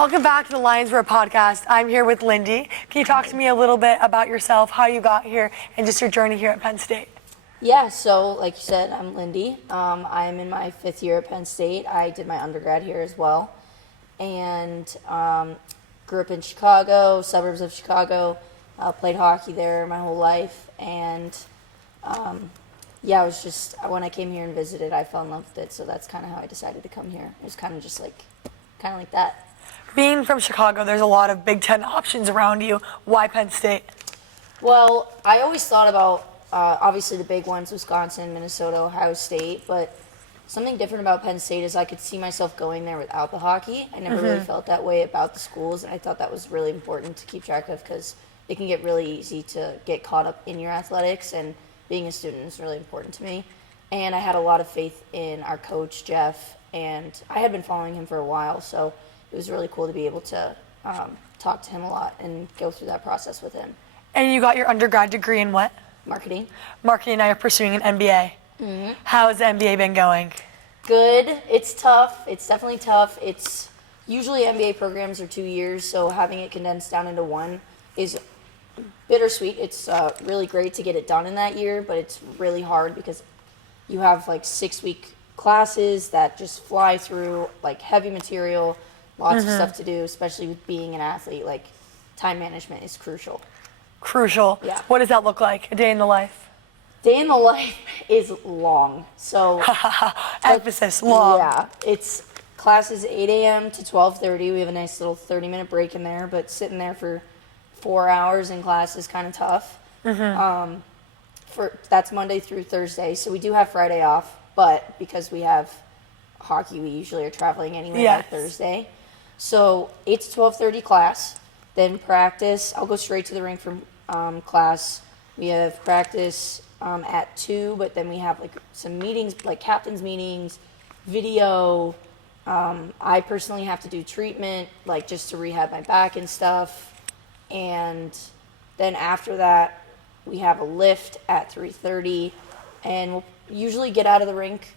Welcome back to the Lions Roar podcast. I'm here with Lyndie. Can you talk to me a little bit about yourself, how you got here, and just your journey here at Penn State? Yeah, so like you said, I'm Lyndie. I'm in my 5th year at Penn State. I did my undergrad here as well. And grew up in Chicago, suburbs of Chicago. Played hockey there my whole life. And yeah, it was just, when I came here and visited, I fell in love with it. So that's kind of how I decided to come here. It was kind of just kind of like that. Being from Chicago, there's a lot of Big Ten options around you. Why Penn State? Well, I always thought about, obviously the big ones, Wisconsin, Minnesota, Ohio State, but something different about Penn State is I could see myself going there without the hockey. I never really felt that way about the schools, and I thought that was really important to keep track of because it can get really easy to get caught up in your athletics, and being a student is really important to me. And I had a lot of faith in our coach, Jeff, and I had been following him for a while, so it was really cool to be able to talk to him a lot and go through that process with him. And you got your undergrad degree in what? Marketing. Marketing, and now you're pursuing an MBA. Mm-hmm. How's the MBA been going? Good. It's tough. It's definitely tough. It's usually MBA programs are 2 years, so having it condensed down into one is bittersweet. It's really great to get it done in that year, but it's really hard because you have 6-week classes that just fly through, heavy material, lots of stuff to do, especially with being an athlete. Time management is crucial. Crucial. Yeah. What does that look like, a day in the life? Day in the life is long. So emphasis, long. Yeah. It's classes 8 a.m. to 12:30. We have a nice little 30-minute break in there, but sitting there for 4 hours in class is kind of tough. That's Monday through Thursday. So we do have Friday off, but because we have hockey, we usually are traveling anyway by Thursday. So 8 to 12:30 class, then practice. I'll go straight to the rink from class. We have practice at 2, but then we have some meetings, captain's meetings, video. I personally have to do treatment, just to rehab my back and stuff. And then after that, we have a lift at 3:30, and we'll usually get out of the rink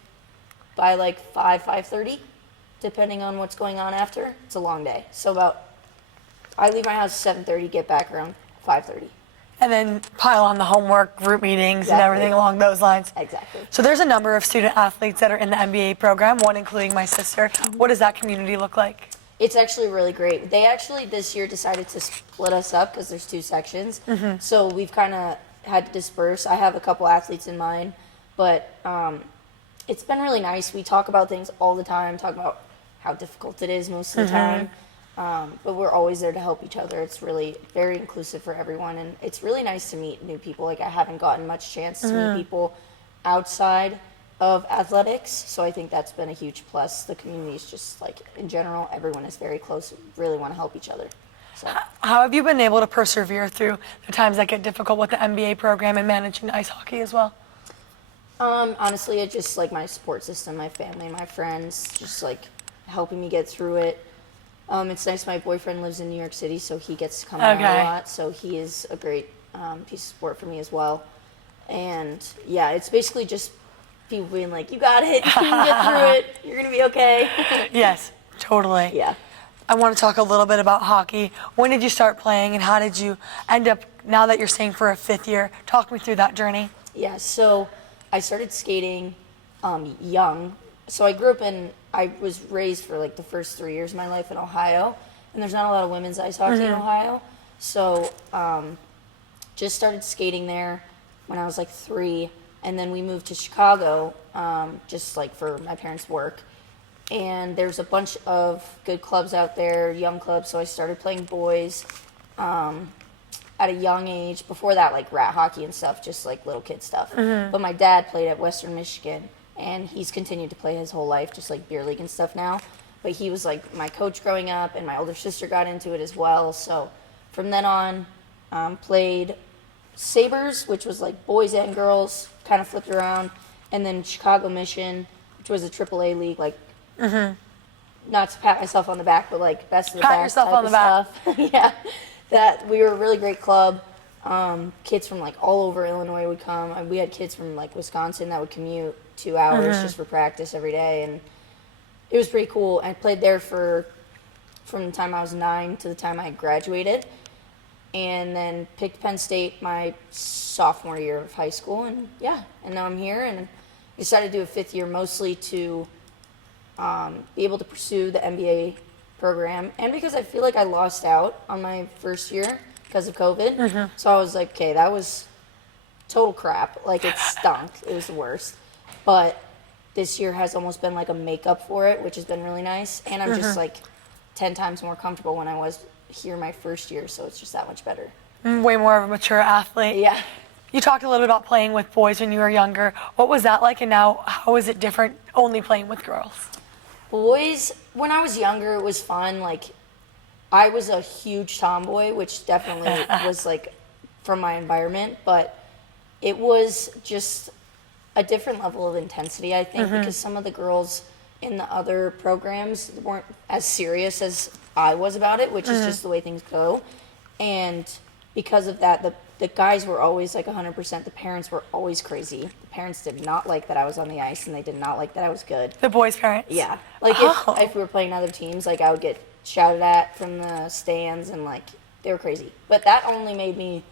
by 5:30, depending on what's going on after. It's a long day. So I leave my house at 7:30, get back around 5:30. And then pile on the homework, group meetings, and everything along those lines. Exactly. So there's a number of student athletes that are in the MBA program, one including my sister. What does that community look like? It's actually really great. They actually this year decided to split us up because there's 2 sections. So we've kind of had to disperse. I have a couple athletes in mind, but it's been really nice. We talk about things all the time, talk about how difficult it is most of the time. But we're always there to help each other. It's really very inclusive for everyone, and it's really nice to meet new people. I haven't gotten much chance to meet people outside of athletics, so I think that's been a huge plus. The community is just, in general, everyone is very close, really want to help each other. So. How have you been able to persevere through the times that get difficult with the MBA program and managing ice hockey as well? Honestly, it's just, my support system, my family, my friends, just, helping me get through it. It's nice. My boyfriend lives in New York City, so he gets to come around a lot. So he is a great piece of support for me as well. And yeah, it's basically just people being like, "You got it. You can get through it. You're gonna be okay." Yes, totally. Yeah. I want to talk a little bit about hockey. When did you start playing, and how did you end up? Now that you're staying for a 5th year, talk me through that journey. Yeah. So I started skating young. So I was raised for the first 3 years of my life in Ohio, and there's not a lot of women's ice hockey in Ohio. So just started skating there when I was 3, and then we moved to Chicago just for my parents' work. And there's a bunch of good clubs out there, young clubs, so I started playing boys at a young age. Before that, rat hockey and stuff, just little kid stuff. But my dad played at Western Michigan, and he's continued to play his whole life, just beer league and stuff now. But he was my coach growing up, and my older sister got into it as well. So from then on, played Sabres, which was boys and girls, kind of flipped around, and then Chicago Mission, which was a AAA league, not to pat myself on the back, but best of the Pat best yourself type on of the back. stuff. Yeah, that we were a really great club. Kids from all over Illinois would come. We had kids from Wisconsin that would commute 2 hours just for practice every day, and it was pretty cool. I played there for from the time I was 9 to the time I graduated, and then picked Penn State my sophomore year of high school, and now I'm here, and decided to do a 5th year mostly to be able to pursue the MBA program, and because I feel like I lost out on my first year because of COVID. So I was like, okay, that was total crap. Like, it stunk. It was the worst. But this year has almost been like a makeup for it, which has been really nice. And I'm just like 10 times more comfortable when I was here my first year, so it's just that much better. Way more of a mature athlete. Yeah. You talked a little bit about playing with boys when you were younger. What was that like, and now how is it different only playing with girls? Boys, when I was younger, it was fun. Like, I was a huge tomboy, which definitely was like from my environment, but it was just a different level of intensity, I think, because some of the girls in the other programs weren't as serious as I was about it, which is just the way things go. And because of that, the guys were always like 100%. The parents were always crazy. The parents did not like that I was on the ice, and they did not like that I was good. The boys' parents? Yeah. Like, if we were playing other teams, like, I would get shouted at from the stands, and, like, they were crazy. But that only made me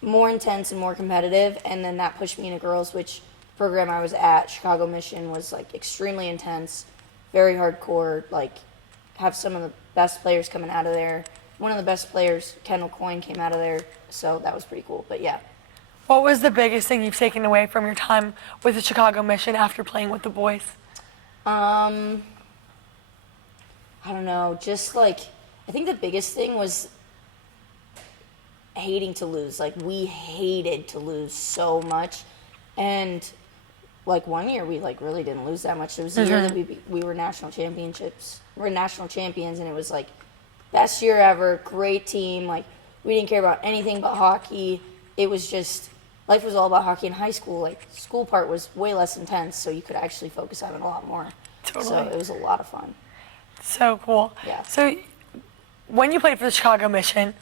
more intense and more competitive, and then that pushed me into girls, which program I was at, Chicago Mission, was, like, extremely intense, very hardcore, like, have some of the best players coming out of there. One of the best players, Kendall Coyne, came out of there, so that was pretty cool. But yeah. What was the biggest thing you've taken away from your time with the Chicago Mission after playing with the boys? I don't know. Just like, I think the biggest thing was hating to lose. Like, we hated to lose so much, and like one year we like really didn't lose that much. There was a year that we were national championships. We're national champions, and it was like best year ever. Great team. Like, we didn't care about anything but hockey. It was just, life was all about hockey in high school. Like, school part was way less intense, so you could actually focus on it a lot more. Totally. So it was a lot of fun. So cool. Yeah. So when you played for the Chicago Mission,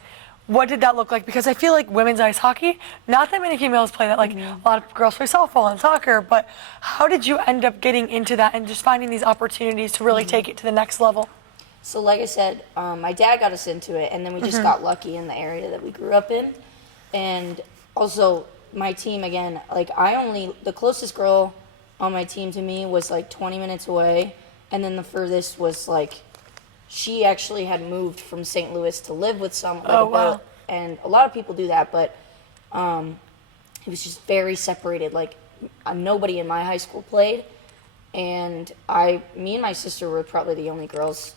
what did that look like? Because I feel like women's ice hockey, not that many females play that. Like, a lot of girls play softball and soccer, but how did you end up getting into that and just finding these opportunities to really take it to the next level? So like I said, my dad got us into it, and then we just got lucky in the area that we grew up in. And also, my team, again, like, the closest girl on my team to me was like 20 minutes away, and then the furthest was like, she actually had moved from St. Louis to live with Wow. And a lot of people do that, but it was just very separated. Like, nobody in my high school played, and me and my sister were probably the only girls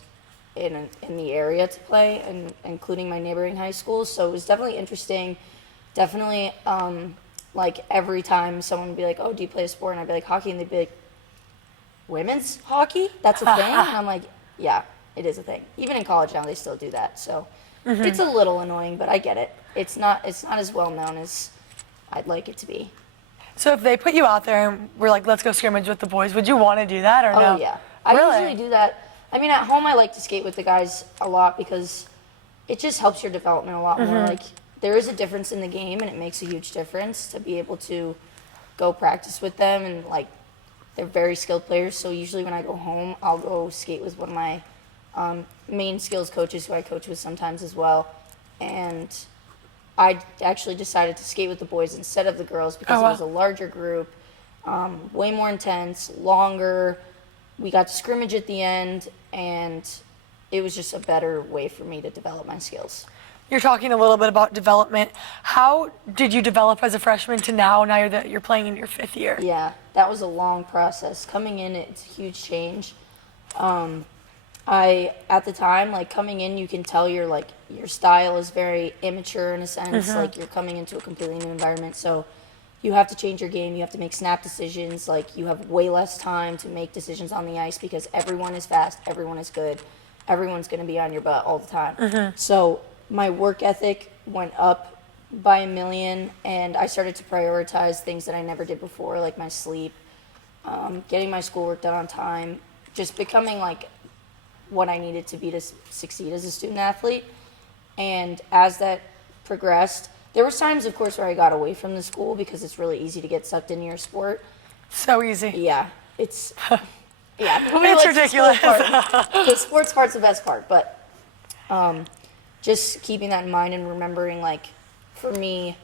in the area to play, and including my neighboring high schools. So it was definitely interesting. Definitely, like, every time someone would be like, "Oh, do you play a sport?" and I'd be like, "Hockey," and they'd be like, "Women's hockey? That's a thing?" And I'm like, "Yeah, it is a thing." Even in college now, they still do that. So it's a little annoying, but I get it. It's not as well known as I'd like it to be. So if they put you out there and were like, let's go scrimmage with the boys, would you want to do that or no? Oh, yeah. I usually do that. I mean, at home, I like to skate with the guys a lot because it just helps your development a lot more. Like, there is a difference in the game, and it makes a huge difference to be able to go practice with them. And, like, they're very skilled players, so usually when I go home, I'll go skate with one of my main skills coaches, who I coach with sometimes as well. And I actually decided to skate with the boys instead of the girls because it was a larger group, way more intense, longer. We got to scrimmage at the end, and it was just a better way for me to develop my skills. You're talking a little bit about development. How did you develop as a freshman to now that you're playing in your 5th year? Yeah, that was a long process. Coming in, it's a huge change. At the time, like, coming in, you can tell your style is very immature in a sense. Like, you're coming into a completely new environment, so you have to change your game. You have to make snap decisions. Like, you have way less time to make decisions on the ice because everyone is fast, everyone is good, everyone's going to be on your butt all the time. So my work ethic went up by a million, and I started to prioritize things that I never did before, like my sleep, getting my schoolwork done on time, just becoming like what I needed to be to succeed as a student athlete. And as that progressed, there was times, of course, where I got away from the school because it's really easy to get sucked into your sport. So easy. Yeah, it's It's ridiculous. The sports part's the best part, but Just keeping that in mind and remembering, like, for me,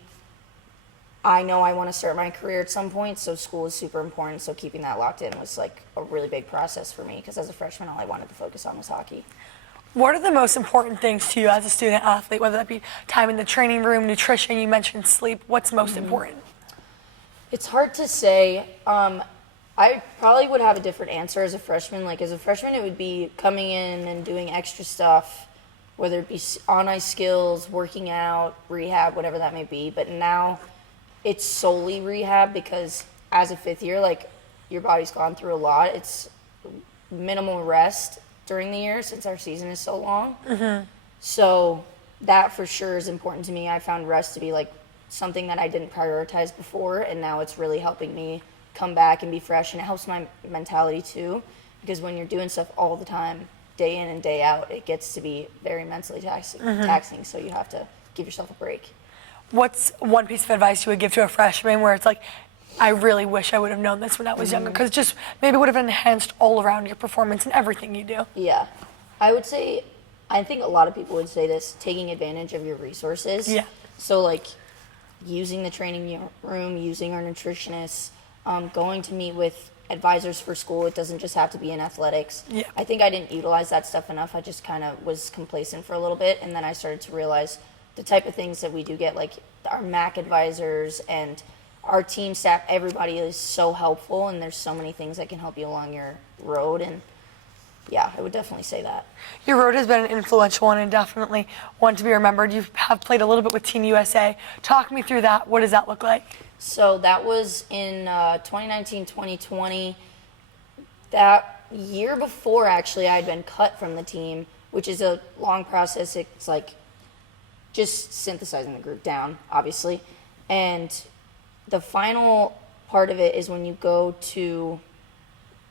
I know I want to start my career at some point, so school is super important. So keeping that locked in was like a really big process for me because as a freshman, all I wanted to focus on was hockey. What are the most important things to you as a student athlete, whether that be time in the training room, nutrition, you mentioned sleep? What's most important? It's hard to say. I probably would have a different answer as a freshman. Like, as a freshman, it would be coming in and doing extra stuff, whether it be on ice skills, working out, rehab, whatever that may be. But now it's solely rehab because as a fifth year, like, your body's gone through a lot. It's minimal rest during the year since our season is so long. So that for sure is important to me. I found rest to be like something that I didn't prioritize before, and now it's really helping me come back and be fresh, and it helps my mentality too, because when you're doing stuff all the time, day in and day out, it gets to be very mentally taxing, so you have to give yourself a break. What's one piece of advice you would give to a freshman where it's like, I really wish I would have known this when I was younger, because just maybe would have enhanced all around your performance and everything you do? Yeah. I would say, I think a lot of people would say this, taking advantage of your resources. Yeah. So, like, using the training room, using our nutritionists, going to meet with advisors for school. It doesn't just have to be in athletics. Yeah. I think I didn't utilize that stuff enough. I just kind of was complacent for a little bit, and then I started to realize the type of things that we do get, like our MAC advisors and our team staff, everybody is so helpful, and there's so many things that can help you along your road, and yeah, I would definitely say that. Your road has been an influential one and definitely one to be remembered. You have played a little bit with Team USA. Talk me through that. What does that look like? So that was in 2019, 2020. That year before, actually, I had been cut from the team, which is a long process. It's like just synthesizing the group down, obviously. And the final part of it is when you go to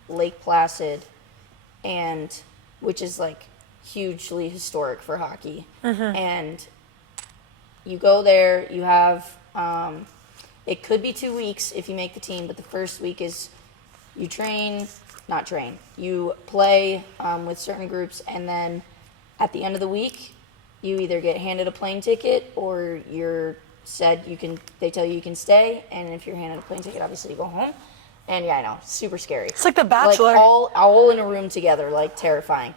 Lake Placid, and which is like hugely historic for hockey. And you go there, you have it could be 2 weeks if you make the team, but the first week is you you play with certain groups, and then at the end of the week you either get handed a plane ticket or you're said they tell you you can stay, and if you're handed a plane ticket, obviously you go home. And yeah, I know, super scary. It's like The Bachelor. Like all in a room together, like terrifying.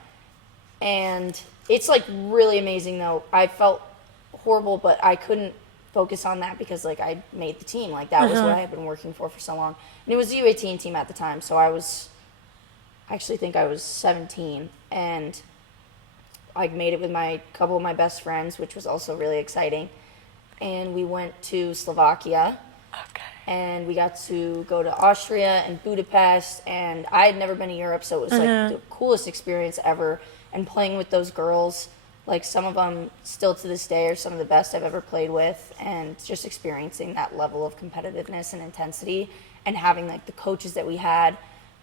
And it's like really amazing though. I felt horrible, but I couldn't focus on that because like I made the team. Like that was what I had been working for so long. And it was the U18 team at the time, so I actually think I was 17, and I made it with my couple of my best friends, which was also really exciting. And we went to Slovakia. Okay. And we got to go to Austria and Budapest, and I had never been to Europe, so it was like the coolest experience ever. And playing with those girls, like some of them still to this day are some of the best I've ever played with, and just experiencing that level of competitiveness and intensity, and having like the coaches that we had,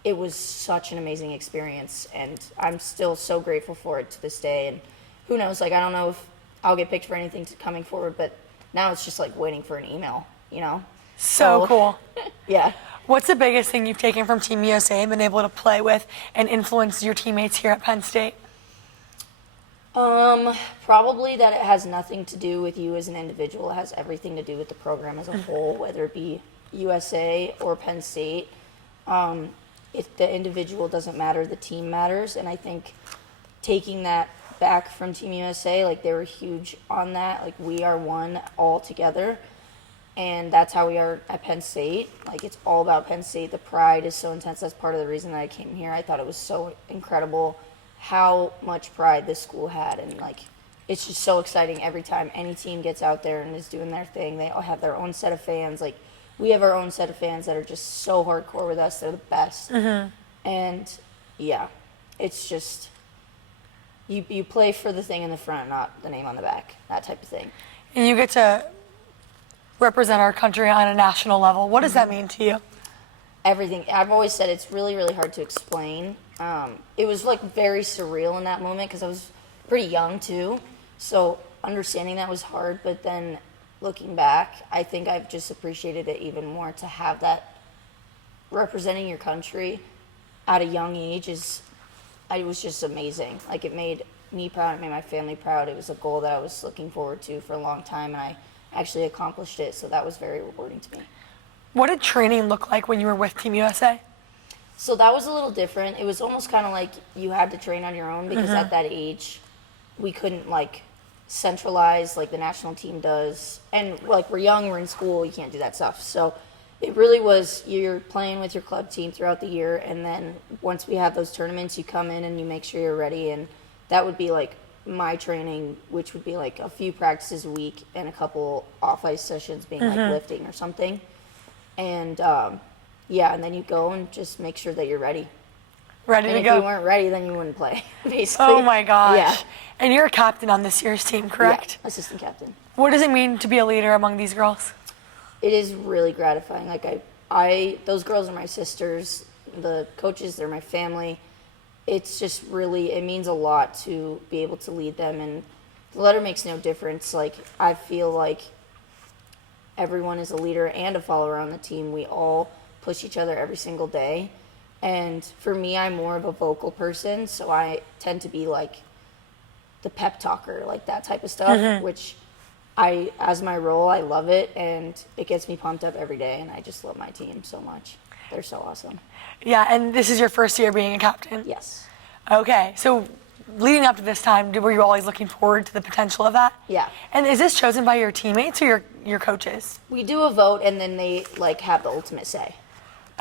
it was such an amazing experience, and I'm still so grateful for it to this day. And who knows, like I don't know if I'll get picked for anything coming forward, but now it's just like waiting for an email, you know? So cool. Yeah. What's the biggest thing you've taken from Team USA and been able to play with and influence your teammates here at Penn State? Probably that it has nothing to do with you as an individual. It has everything to do with the program as a whole, whether it be USA or Penn State. If the individual doesn't matter, the team matters. And I think taking that back from Team USA, like they were huge on that. Like we are one all together. And that's how we are at Penn State. Like, it's all about Penn State. The pride is so intense. That's part of the reason that I came here. I thought it was so incredible how much pride this school had. And, like, it's just so exciting every time any team gets out there and is doing their thing. They all have their own set of fans. Like, we have our own set of fans that are just so hardcore with us. They're the best. And, yeah, it's just you play for the thing in the front, not the name on the back, that type of thing. And you get to represent our country on a national level. What does that mean to you? Everything. I've always said it's really, really hard to explain. It was like very surreal in that moment because I was pretty young too. So understanding that was hard, but then looking back, I think I've just appreciated it even more to have that representing your country at a young age it was just amazing. Like it made me proud, it made my family proud. It was a goal that I was looking forward to for a long time, and I actually accomplished it, so that was very rewarding to me. What did training look like when you were with Team USA? So that was a little different. It was almost kind of like you had to train on your own because at that age, we couldn't like centralize like the national team does. And like we're young, we're in school, you can't do that stuff. So it really was you're playing with your club team throughout the year, and then once we have those tournaments, you come in and you make sure you're ready. And that would be like my training, which would be like a few practices a week and a couple off ice sessions being like lifting or something. And yeah, and then you go and just make sure that you're ready. Ready And to if go. you weren't ready, then you wouldn't play, basically. Oh my gosh. Yeah. And you're a captain on this year's team, correct? Yeah, assistant captain. What does it mean to be a leader among these girls? It is really gratifying. Like those girls are my sisters. The coaches, they're my family. It's just really, it means a lot to be able to lead them. And the letter makes no difference. Like, I feel like everyone is a leader and a follower on the team. We all push each other every single day. And for me, I'm more of a vocal person, so I tend to be like the pep talker, like that type of stuff, which as my role, I love it, and it gets me pumped up every day, and I just love my team so much. They're so awesome. Yeah, and this is your first year being a captain? Yes. Okay, so leading up to this time, were you always looking forward to the potential of that? Yeah. And is this chosen by your teammates or your coaches? We do a vote, and then they like have the ultimate say.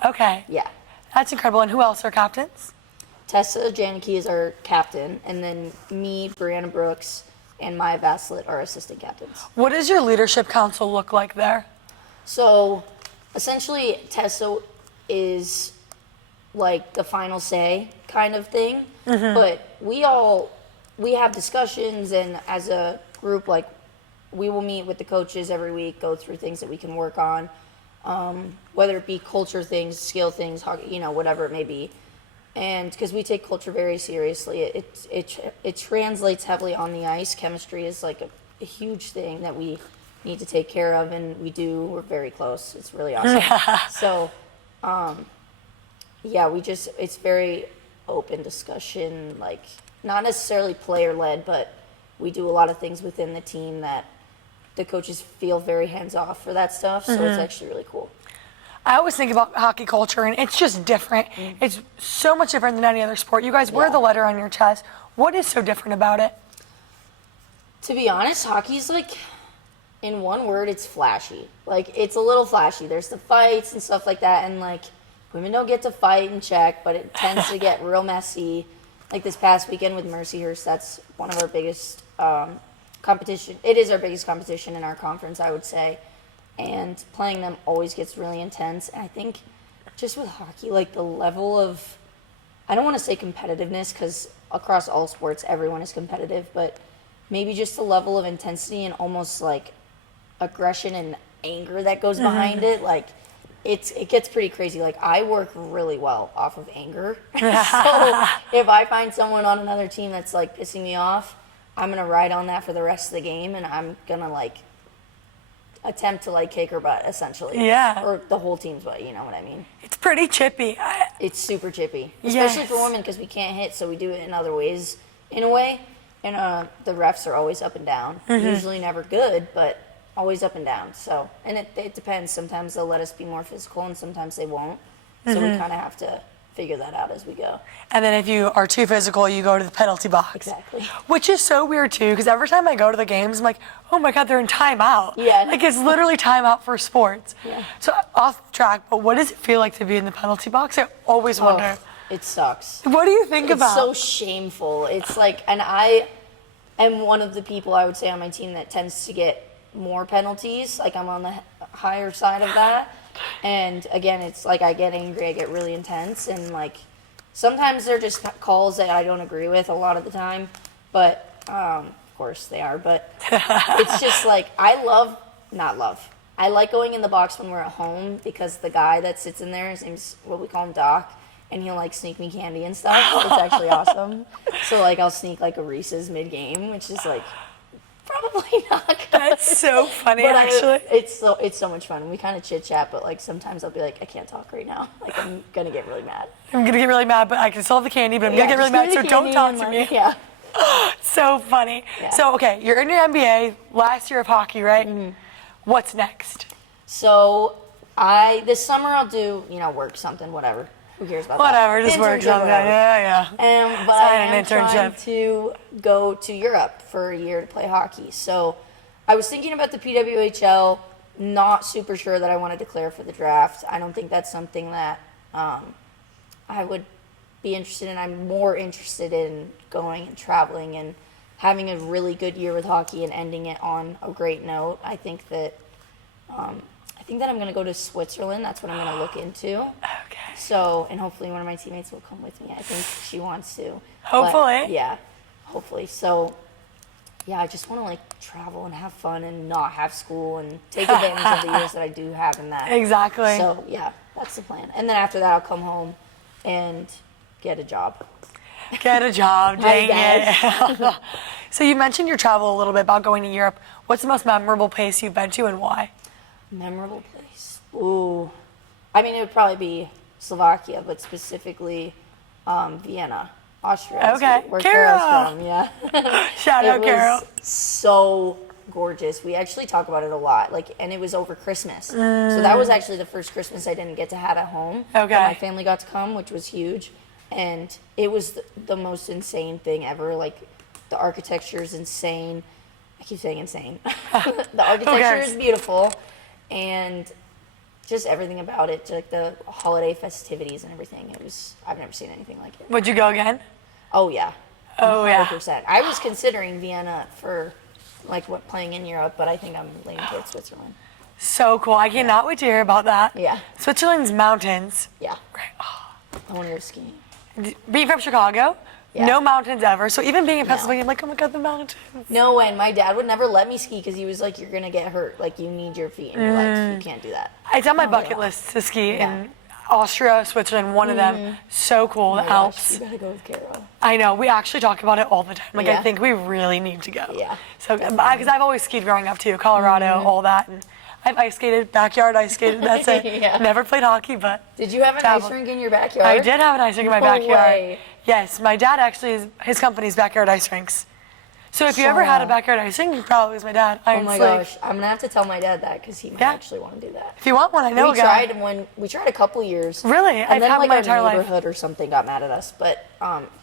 Okay. Yeah. That's incredible. And who else are captains? Tessa Janicki is our captain, and then me, Brianna Brooks, and Maya Vaslet are assistant captains. What does your leadership council look like there? So essentially, Tessa is like the final say kind of thing, but we have discussions, and as a group, like we will meet with the coaches every week, go through things that we can work on, whether it be culture things, skill things, hockey, whatever it may be. And because we take culture very seriously, it translates heavily on the ice. Chemistry is like a huge thing that we need to take care of, and we do. We're very close. It's really awesome. So, yeah, it's very open discussion, like not necessarily player-led, but we do a lot of things within the team that the coaches feel very hands-off for that stuff, so it's actually really cool. I always think about hockey culture, and it's just different. It's so much different than any other sport. You guys wear the letter on your chest. What is so different about it? To be honest, hockey's like, in one word, it's flashy. Like, it's a little flashy. There's the fights and stuff like that, and like, women don't get to fight and check, but it tends to get real messy. Like this past weekend with Mercyhurst, that's one of our biggest competition. It is our biggest competition in our conference, I would say. And playing them always gets really intense. And I think just with hockey, like the level of, I don't want to say competitiveness, because across all sports, everyone is competitive, but maybe just the level of intensity and almost like aggression and anger that goes behind it. Like, it gets pretty crazy. Like, I work really well off of anger. So if I find someone on another team that's like pissing me off, I'm going to ride on that for the rest of the game, and I'm going to like attempt to like kick her butt, essentially. Yeah. Or the whole team's butt, you know what I mean? It's pretty chippy. It's super chippy, especially for women, because we can't hit, so we do it in other ways, in a way. And the refs are always up and down. Usually never good, but always up and down. So, and it depends. Sometimes they'll let us be more physical, and sometimes they won't. So we kind of have to figure that out as we go. And then if you are too physical, you go to the penalty box. Exactly. Which is so weird too, because every time I go to the games, I'm like, oh my God, they're in timeout. Yeah. Like, it's literally timeout for sports. Yeah. So off track, but what does it feel like to be in the penalty box? I always wonder. It sucks. What do you think It's about? so shameful. It's like, and I am one of the people, I would say, on my team that tends to get more penalties. Like, I'm on the higher side of that. And again, it's like I get angry, I get really intense, and like sometimes they're just calls that I don't agree with a lot of the time, but of course they are, but it's just like I like going in the box when we're at home, because the guy that sits in there, his name's, what we call him, Doc, and he'll like sneak me candy and stuff. It's actually awesome. So like I'll sneak like a Reese's mid-game, which is like probably not good. That's so funny, But actually. it's so much fun. We kind of chit chat, but like sometimes I'll be like, I can't talk right now. Like, I'm gonna get really mad. I'm gonna get really mad, but I can still have the candy, but I'm gonna get really mad, so don't talk to me. Yeah. So funny. Yeah. So, okay, you're in your MBA, last year of hockey, right? What's next? So this summer I'll do, work something, whatever. Who cares about Whatever, that? just work Internship, something. whatever. Yeah. But I Sign an am trying internship. to go to Europe for a year to play hockey. So I was thinking about the PWHL, not super sure that I want to declare for the draft. I don't think that's something that I would be interested in. I'm more interested in going and traveling and having a really good year with hockey and ending it on a great note. I think that I'm going to go to Switzerland. That's what I'm going to look into. Okay. So, and hopefully one of my teammates will come with me. I think she wants to. Hopefully. But, yeah, hopefully. So, yeah, I just want to travel and have fun and not have school and take advantage of the years that I do have in that. Exactly. So, yeah, that's the plan. And then after that, I'll come home and get a job. Get a job, dang guess. it. So you mentioned your travel a little bit about going to Europe. What's the most memorable place you've been to and why? Memorable place. Ooh. I mean, it would probably be Slovakia, but specifically Vienna, Austria. Okay. Where Carol. Carol's from, yeah. Shout out, Carol. It was so gorgeous. We actually talk about it a lot. And it was over Christmas. So that was actually the first Christmas I didn't get to have at home. Okay. But my family got to come, which was huge. And it was the most insane thing ever. The architecture is insane. I keep saying insane. The architecture is beautiful. And just everything about it, the holiday festivities and everything. I've never seen anything like it. Would you go again? Oh, yeah. Oh, 100%. yeah. I was considering Vienna for playing in Europe, but I think I'm leaning towards Switzerland. So cool. I cannot wait to hear about that. Yeah. Switzerland's mountains. Yeah. Right. Oh. I want to go skiing. Being from Chicago, Yeah. no mountains ever. So even being in Pennsylvania, I'm like, oh my God, the mountains. No, and my dad would never let me ski because he was like, you're going to get hurt. You need your feet in your legs. You can't do that. It's on my bucket yeah. list to ski Yeah. in Austria, Switzerland, one of them. So cool, the Oh my gosh, Alps. you got to go with Carol. I know, we actually talk about it all the time. I Yeah. think we really need to go. Yeah, So, because I've always skied growing up too, Colorado, all that. And I've ice skated, backyard ice skated, that's it. Yeah. Never played hockey, but Did you have an travel. ice rink in your backyard? I did have an ice rink in my No backyard. way. Yes, my dad actually, his company's backyard ice rinks. So if you ever had a backyard ice rink, you probably was my dad. Oh my gosh, I'm gonna have to tell my dad that because he might Yeah. actually want to do that. If you want one, I know a We guy. tried a couple years. Really? And I've then had my our entire life. neighborhood or something got mad at us. But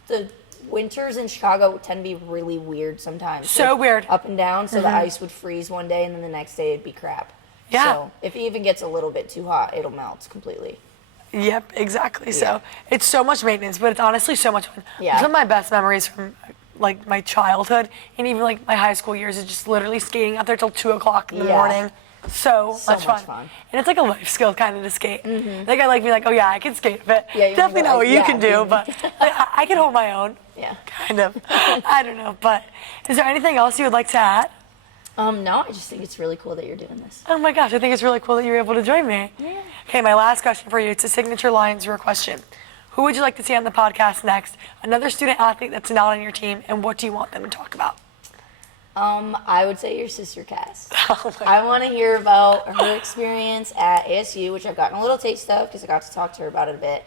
the winters in Chicago tend to be really weird sometimes. So weird. Up and down, so the ice would freeze one day and then the next day it'd be crap. Yeah. So if it even gets a little bit too hot, it'll melt completely. Yep, exactly. So it's so much maintenance, but it's honestly so much fun. Yeah. Some of my best memories from my childhood and even my high school years is just literally skating out there till 2:00 in the Yeah. morning. So much fun. And it's like a life skill kind of to skate. I like be oh yeah, I can skate, but Yeah, you definitely know, not what you yeah, can do, you- but I can hold my own. Yeah. Kind of. I don't know, but is there anything else you would like to add? No, I just think it's really cool that you're doing this. Oh my gosh, I think it's really cool that you were able to join me. Yeah. Okay, my last question for you. It's a signature lines your question. Who would you like to see on the podcast next? Another student athlete that's not on your team, and what do you want them to talk about? I would say your sister Cass. Oh my I want to hear about her experience at ASU, which I've gotten a little taste of because I got to talk to her about it a bit,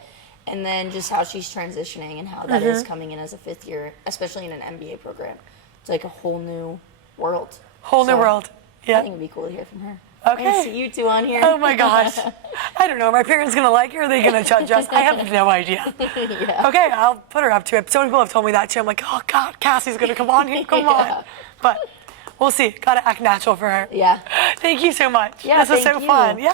and then just how she's transitioning and how that is coming in as a fifth year, especially in an MBA program. It's like a whole new world. Whole new So, world. I Yeah. think it'd be cool to hear from her. Okay. I see you two on here. Oh my gosh. I don't know. Are my parents going to like her? Or are they going to judge us? I have no idea. Yeah. Okay, I'll put her up to it. So many people have told me that too. I'm like, oh God, Cassie's going to come on here. Come Yeah. on. But we'll see. Got to act natural for her. Yeah. Thank you so much. Yeah, This was so thank you. fun. Yeah.